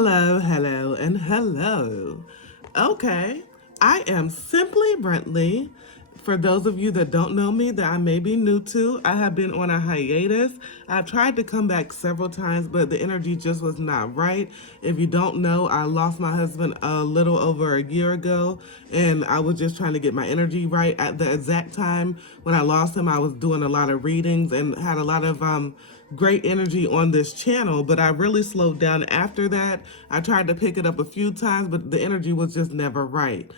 Hello, hello, and hello. Okay, I am Simply Brentley. For those of you that don't know me, that I may be new to, I have been on a hiatus. I've tried to come back several times, but the energy just was not right. If you don't know, I lost my husband a little over a year ago, and I was just trying to get my energy right. At the exact time when I lost him, I was doing a lot of readings and had a lot of great energy on this channel, but I really slowed down after that. I tried to pick it up a few times, but the energy was just never right.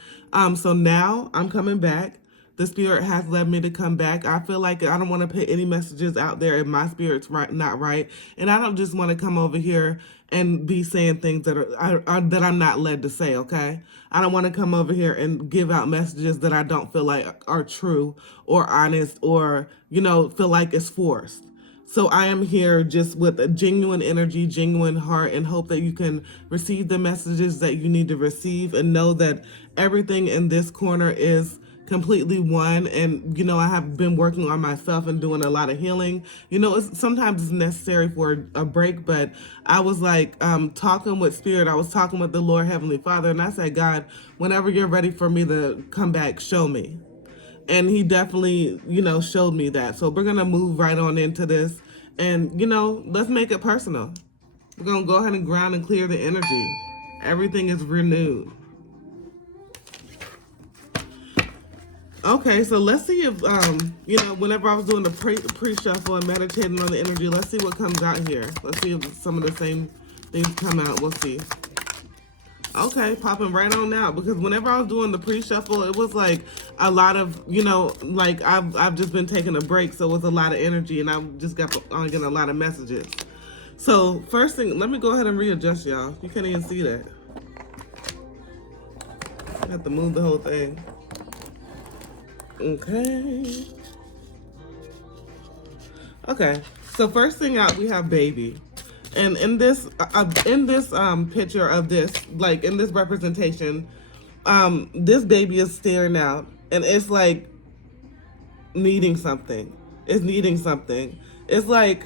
So now I'm coming back. The spirit has led me to come back. I feel like I don't want to put any messages out there if my spirit's not right, and I don't just want to come over here and be saying things that I'm not led to say. Okay, I don't want to come over here and give out messages that I don't feel like are true or honest, or feel like it's forced. So I am here just with a genuine energy, genuine heart, and hope that you can receive the messages that you need to receive, and know that everything in this corner is completely one. And I have been working on myself and doing a lot of healing. Sometimes it's necessary for a break, but I was like talking with spirit. I was talking with the Lord Heavenly Father, and I said, God, whenever you're ready for me to come back, show me. And he definitely, showed me that. So we're going to move right on into this. And, let's make it personal. We're going to go ahead and ground and clear the energy. Everything is renewed. Okay, so let's see if, whenever I was doing the pre-shuffle and meditating on the energy, let's see what comes out here. Let's see if some of the same things come out. We'll see. Okay, popping right on out, because whenever I was doing the pre-shuffle, it was like a lot of, like I've just been taking a break, so it was a lot of energy, and I just got getting a lot of messages. So first thing, let me go ahead and readjust, y'all. You can't even see that. I have to move the whole thing. Okay. Okay, so first thing out, we have baby. And in this picture of this, like in this representation, this baby is staring out, and it's like needing something. It's needing something. It's like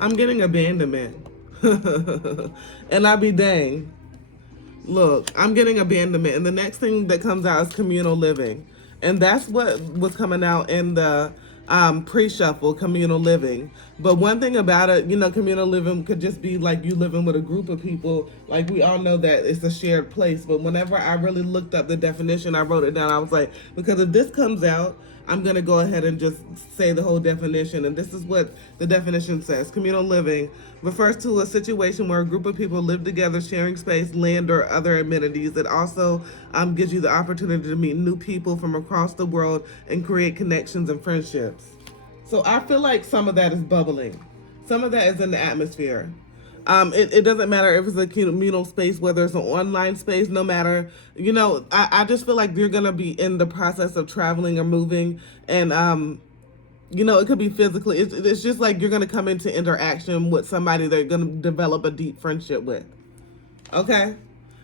I'm getting abandonment. And I be dang. Look, I'm getting abandonment, and the next thing that comes out is communal living, and that's what was coming out in the pre-shuffle, communal living. But one thing about it, communal living could just be like you living with a group of people. Like, we all know that it's a shared place, but whenever I really looked up the definition, I wrote it down. I was like, because if this comes out, I'm going to go ahead and just say the whole definition. And this is what the definition says. Communal living refers to a situation where a group of people live together, sharing space, land, or other amenities. It also gives you the opportunity to meet new people from across the world and create connections and friendships. So I feel like some of that is bubbling. Some of that is in the atmosphere. It doesn't matter if it's a communal space, whether it's an online space, no matter, I just feel like you're going to be in the process of traveling or moving, and, it could be physically. It's just like you're going to come into interaction with somebody that you're going to develop a deep friendship with. Okay?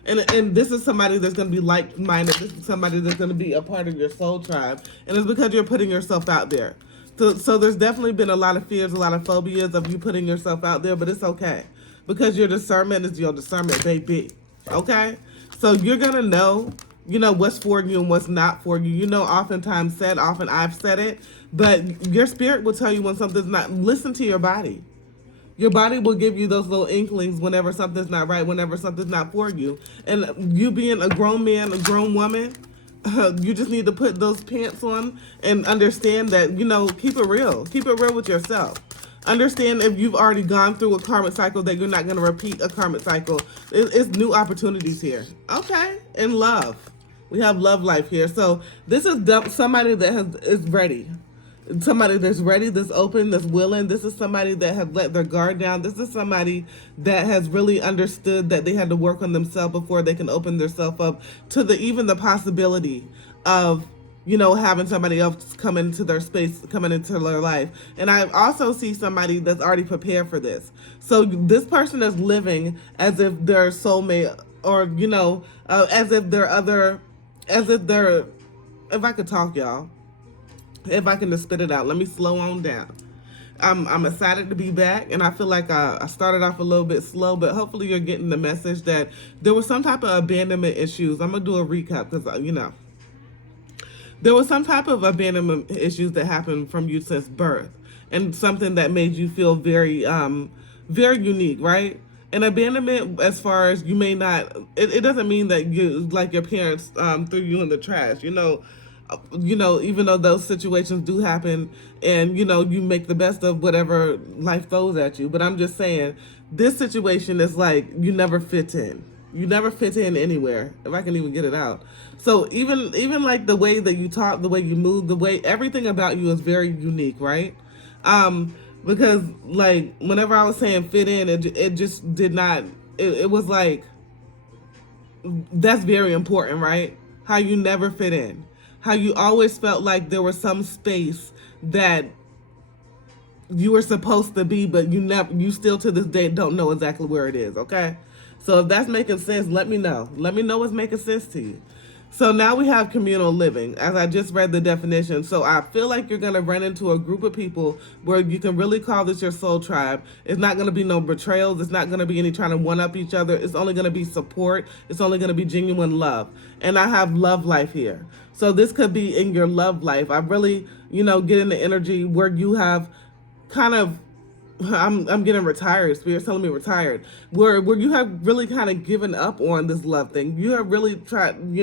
And this is somebody that's going to be like-minded. This is somebody that's going to be a part of your soul tribe. And it's because you're putting yourself out there. So there's definitely been a lot of fears, a lot of phobias of you putting yourself out there, but it's okay. Because your discernment is your discernment, baby. Okay? So you're going to know, what's for you and what's not for you. Oftentimes said, often I've said it, but your spirit will tell you when something's not. Listen to your body. Your body will give you those little inklings whenever something's not right, whenever something's not for you. And you being a grown man, a grown woman, you just need to put those pants on and understand that, keep it real. Keep it real with yourself. Understand if you've already gone through a karmic cycle that you're not going to repeat a karmic cycle. It's new opportunities here. Okay? And love. We have love life here. So this is somebody that is ready. Somebody that's ready, that's open, that's willing. This is somebody that have let their guard down. This is somebody that has really understood that they had to work on themselves before they can open themselves up to even the possibility of having somebody else come into their space, coming into their life. And I also see somebody that's already prepared for this. So this person is living as if they're soulmate, or, as if they're if I could talk, y'all. If I can just spit it out, let me slow on down. I'm excited to be back, and I feel like I started off a little bit slow, but hopefully you're getting the message that there was some type of abandonment issues. I'm gonna do a recap because there was some type of abandonment issues that happened from you since birth, and something that made you feel very unique, right? And abandonment, as far as you may not, it doesn't mean that you, like, your parents threw you in the trash. Even though those situations do happen, and you make the best of whatever life throws at you. But I'm just saying, this situation is like you never fit in. You never fit in anywhere, if I can even get it out. So even like the way that you talk, the way you move, the way everything about you is very unique, right? Because like whenever I was saying fit in, it just did not. It was like, that's very important, right? How you never fit in, how you always felt like there was some space that you were supposed to be, but you still to this day don't know exactly where it is. Okay, so if that's making sense, let me know. Let me know what's making sense to you. So now we have communal living, as I just read the definition. So I feel like you're going to run into a group of people where you can really call this your soul tribe. It's not going to be no betrayals. It's not going to be any trying to one-up each other. It's only going to be support. It's only going to be genuine love. And I have love life here. So this could be in your love life. I really, get in the energy where you have kind of, I'm getting retired. Spirit's telling me retired. Where you have really kind of given up on this love thing. You have really tried,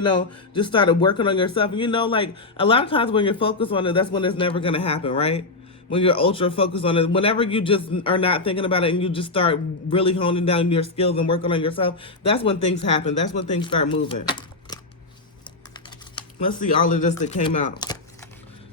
just started working on yourself. Like a lot of times when you're focused on it, that's when it's never going to happen, right? When you're ultra focused on it, whenever you just are not thinking about it and you just start really honing down your skills and working on yourself, that's when things happen. That's when things start moving. Let's see all of this that came out.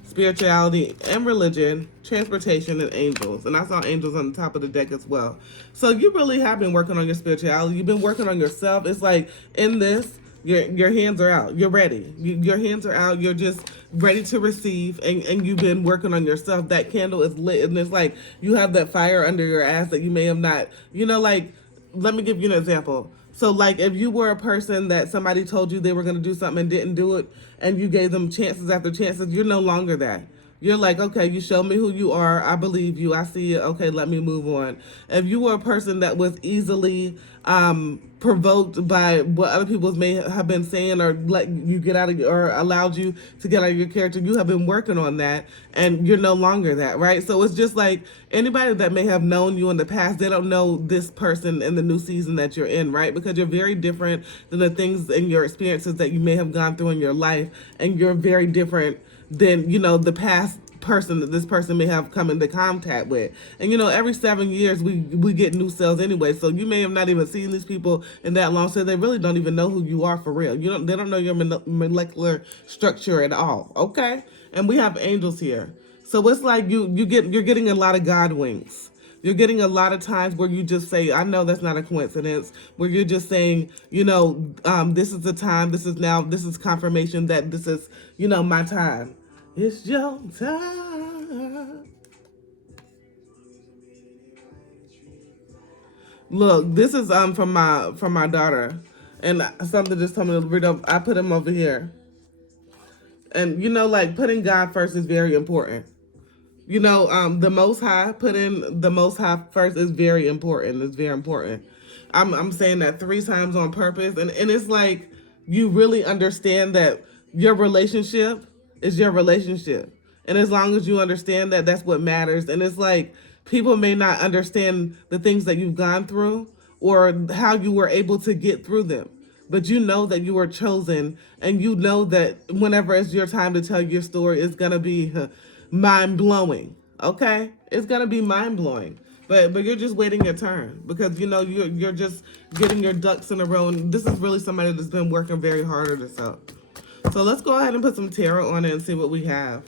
Spirituality and religion, transportation, and angels. And I saw angels on the top of the deck as well. So you really have been working on your spirituality. You've been working on yourself. It's like in this, your hands are out. You're ready. Your hands are out. You're just ready to receive, and you've been working on yourself. That candle is lit, and it's like you have that fire under your ass that you may have not, like, let me give you an example. So, like, if you were a person that somebody told you they were going to do something and didn't do it, and you gave them chances after chances, you're no longer that. You're like, okay, you show me who you are. I believe you. I see it. Okay, let me move on. If you were a person that was easily provoked by what other people may have been saying, or let you get out of, or allowed you to get out of your character, you have been working on that, and you're no longer that, right? So it's just like anybody that may have known you in the past, they don't know this person in the new season that you're in, right? Because you're very different than the things and your experiences that you may have gone through in your life, and you're very different than, the past person that this person may have come into contact with. And every 7 years we get new cells anyway, so you may have not even seen these people in that long, so they really don't even know who you are for real. They don't know your molecular structure at all. Okay, and we have angels here, so it's like you're getting a lot of God winks. You're getting a lot of times where you just say, I know that's not a coincidence, where you're just saying, this is the time, this is confirmation that this is, my time. It's your time. Look, this is from my daughter, and something just told me to read up. I put him over here, and like putting God first is very important. The Most High, putting the Most High first is very important. It's very important. I'm saying that 3 times on purpose, and it's like you really understand that your relationship is your relationship. And as long as you understand that, that's what matters. And it's like people may not understand the things that you've gone through or how you were able to get through them. But you know that you were chosen, and you know that whenever it's your time to tell your story, it's going to be mind-blowing. Okay? It's going to be mind-blowing. But you're just waiting your turn, because you're just getting your ducks in a row, and this is really somebody that's been working very hard at herself. So let's go ahead and put some tarot on it and see what we have.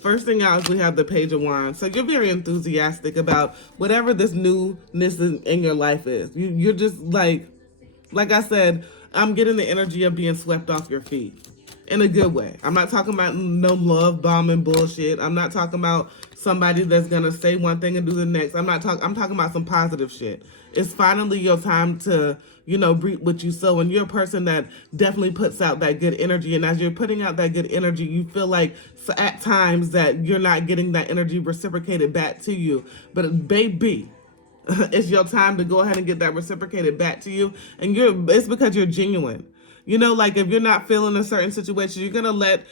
First thing out is we have the Page of Wands. So you're very enthusiastic about whatever this newness in your life is. You're just like I said, I'm getting the energy of being swept off your feet. in a good way. I'm not talking about no love bombing bullshit. I'm not talking about somebody that's gonna say one thing and do the next. I'm talking about some positive shit. It's finally your time to, reap what you sow. And you're a person that definitely puts out that good energy. And as you're putting out that good energy, you feel like at times that you're not getting that energy reciprocated back to you. But baby, it's your time to go ahead and get that reciprocated back to you. And it's because you're genuine. Like if you're not feeling a certain situation, you're gonna let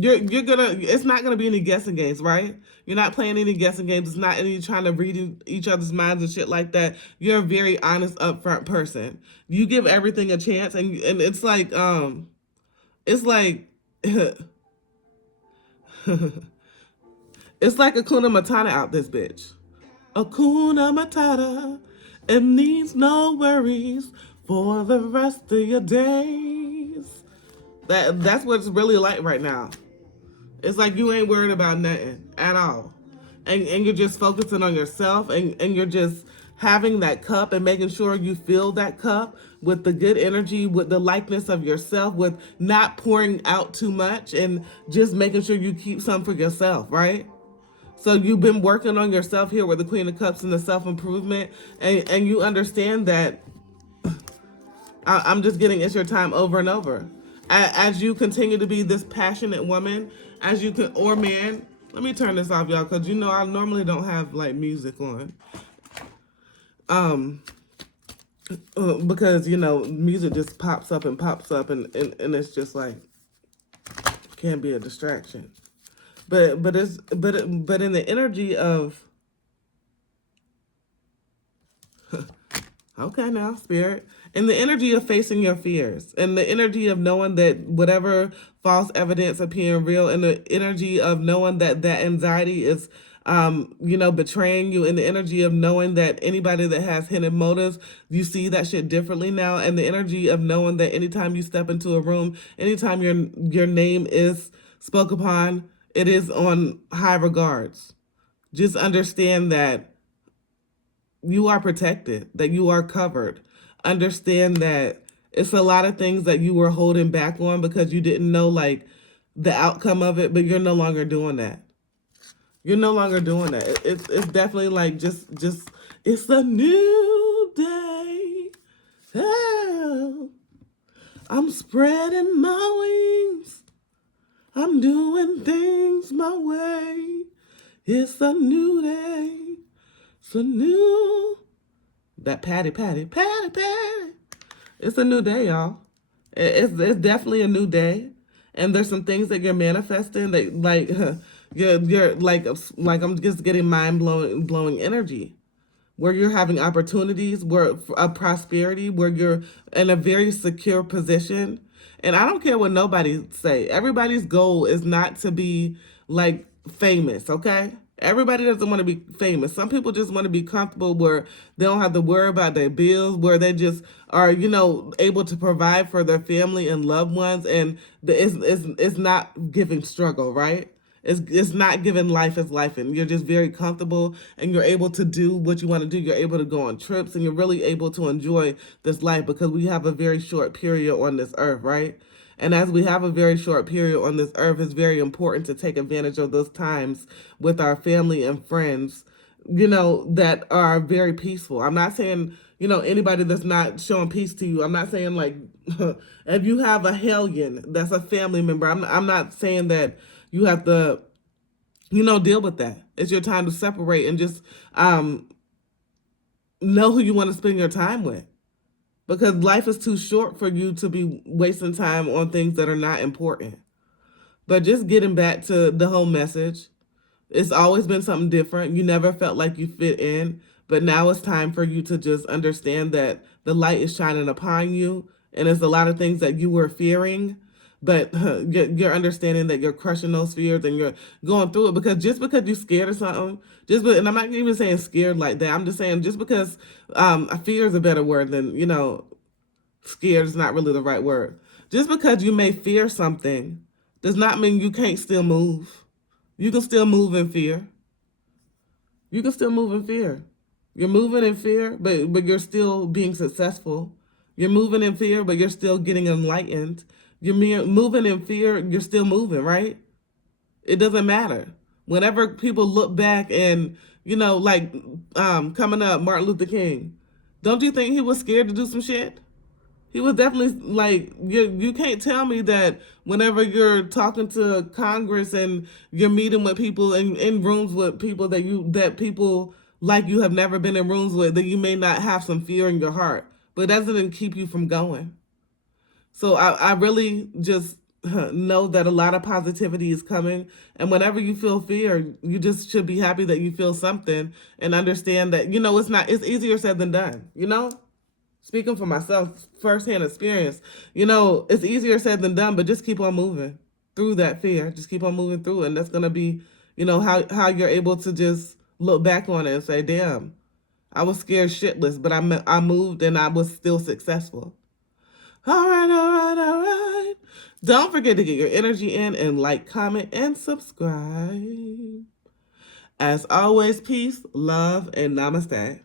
it's not gonna be any guessing games, right? You're not playing any guessing games. It's not any trying to read each other's minds and shit like that. You're a very honest, upfront person. You give everything a chance, and it's like it's like it's like Hakuna Matata out this bitch. Hakuna Matata. It means no worries for the rest of your days. That's what it's really like right now. It's like you ain't worried about nothing at all. And you're just focusing on yourself, and you're just having that cup and making sure you fill that cup with the good energy, with the likeness of yourself, with not pouring out too much, and just making sure you keep some for yourself, right? So you've been working on yourself here with the Queen of Cups and the self-improvement, and you understand that I'm just getting it's your time over and over. As you continue to be this passionate woman, as you can, or man, let me turn this off, y'all, because I normally don't have like music on. Because music just pops up and it's just like can be a distraction. But in the energy of okay now, spirit. In the energy of facing your fears, and the energy of knowing that whatever false evidence appearing real, and the energy of knowing that anxiety is betraying you, and the energy of knowing that anybody that has hidden motives, you see that shit differently now, and the energy of knowing that anytime you step into a room, anytime your name is spoke upon, it is on high regards. Just understand that you are protected, that you are covered. Understand that it's a lot of things that you were holding back on because you didn't know like the outcome of it, but you're no longer doing that. You're no longer doing that. It's definitely like just it's a new day. Oh, I'm spreading my wings. I'm doing things my way. It's a new day. It's a new that patty. It's a new day, y'all. It's definitely a new day, and there's some things that you're manifesting that like you're like I'm just getting blowing energy, where you're having opportunities, where a prosperity, where you're in a very secure position. And I don't care what nobody say. Everybody's goal is not to be like famous, okay? Everybody doesn't want to be famous. Some people just want to be comfortable where they don't have to worry about their bills, where they just are, able to provide for their family and loved ones, and it's not giving struggle, right? It's not giving life as life, and you're just very comfortable, and you're able to do what you want to do. You're able to go on trips, and you're really able to enjoy this life because we have a very short period on this earth, right? And as we have a very short period on this earth, it's very important to take advantage of those times with our family and friends, that are very peaceful. I'm not saying, anybody that's not showing peace to you. I'm not saying like, if you have a hellion that's a family member, I'm not saying that you have to, deal with that. It's your time to separate and just know who you want to spend your time with. Because life is too short for you to be wasting time on things that are not important. But just getting back to the whole message, it's always been something different. You never felt like you fit in. But now it's time for you to just understand that the light is shining upon you. And there's a lot of things that you were fearing. But you're understanding that you're crushing those fears and you're going through it. Because just because you're scared of something, and I'm not even saying scared like that. I'm just saying just because fear is a better word than, scared is not really the right word. Just because you may fear something does not mean you can't still move. You can still move in fear. You can still move in fear. You're moving in fear, but you're still being successful. You're moving in fear, but you're still getting enlightened. You're moving in fear, you're still moving, right? It doesn't matter. Whenever people look back and, like coming up, Martin Luther King, don't you think he was scared to do some shit? He was definitely like, you can't tell me that whenever you're talking to Congress and you're meeting with people in rooms with people that people like you have never been in rooms with, that you may not have some fear in your heart. But that doesn't keep you from going. So I really just know that a lot of positivity is coming. And whenever you feel fear, you just should be happy that you feel something and understand that, it's easier said than done, Speaking for myself, firsthand experience, it's easier said than done, but just keep on moving through that fear. Just keep on moving through it. And that's going to be, how you're able to just look back on it and say, damn, I was scared shitless, but I moved and I was still successful. All right, all right, all right. Don't forget to get your energy in and like, comment, and subscribe. As always, peace, love, and namaste.